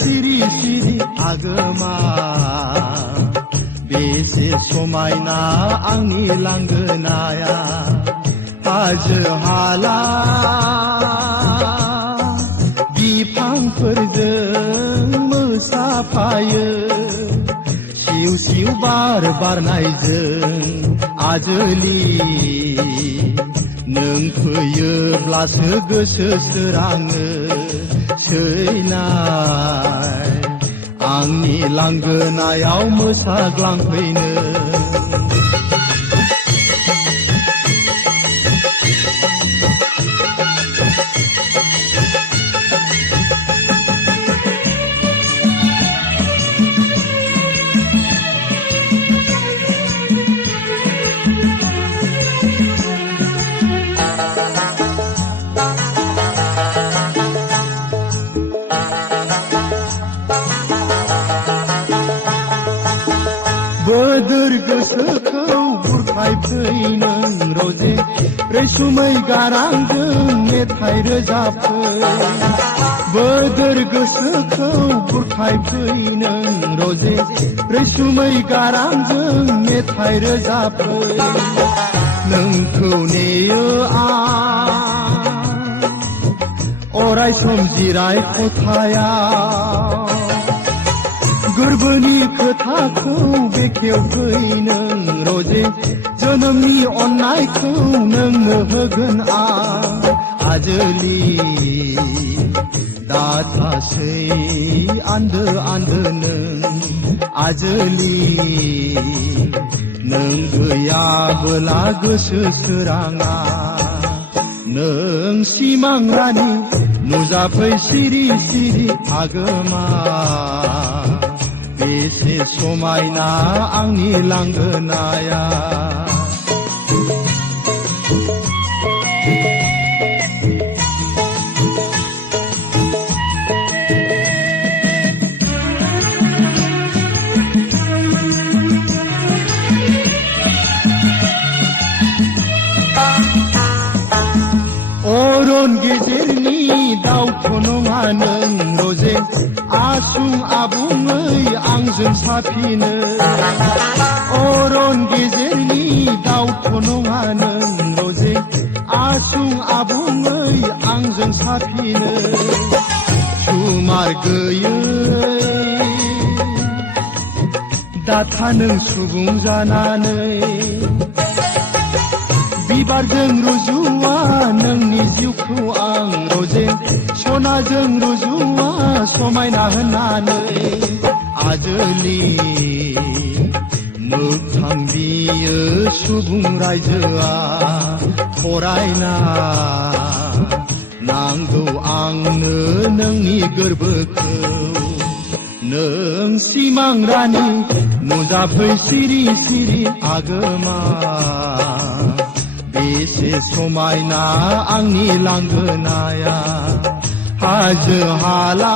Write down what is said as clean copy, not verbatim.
सिरि सिरि आगोमा बेसे समायना आंनि लांगोनाया हाजो हाला बिफांफोरजों मोसाफायो सिउ सिउ बार बारनायजों आजोलि नों फैयोब्लासो गोसो सोराङो सैनाय आंनि लांगोनायाव मोसाग्लांफैनो बोदोर गोसोखौ बुरखायफै नों रजे रैसुमै गारांजों मेथाइ रोजाबफै बोदोर गोसोखौ बुरखायफै नों रजे रैसुमै गारांजों मेथाइ रोजाबफै नोंखौ नेयो आं अराय सम जिराय खथायाव गोरबोनि खोथाखौ बेखेवफै नों रजे जोनोमनि अननायखौ नोंनो होगोन आं आजोलि दाथासै आन्दो आन्दो नों आजोलि नों गैयाबोला गोसो सोराङा नों सिमां रानि नुजाफै सिरि सिरि आगोमा बेसे समायना आंनि लांगोनाया अरन गेजेरनि दाउथ' नङा नों रजे आसुं आबुङै आंजों साफिनो अरन गेजेरनि दाउथ' नङा नों रजे आसुं आबुङै आंजों साफिनो सुमार गैयै दाथा नों सुबुं जानानै बिबारजों रुजुवा नोंनि जिउखौ आं रजे सनाजों रुजुवा समायना होननानै आजोलि मोगथां बियो सुबुं रायजोआ फरायना नांगौ आंनो नोंनि गोरबोखौ नों सिमां रानि नुजाफै सिरि सिरि आगोमा बेसे समायना आंनि लांगोनाया हाजो हाला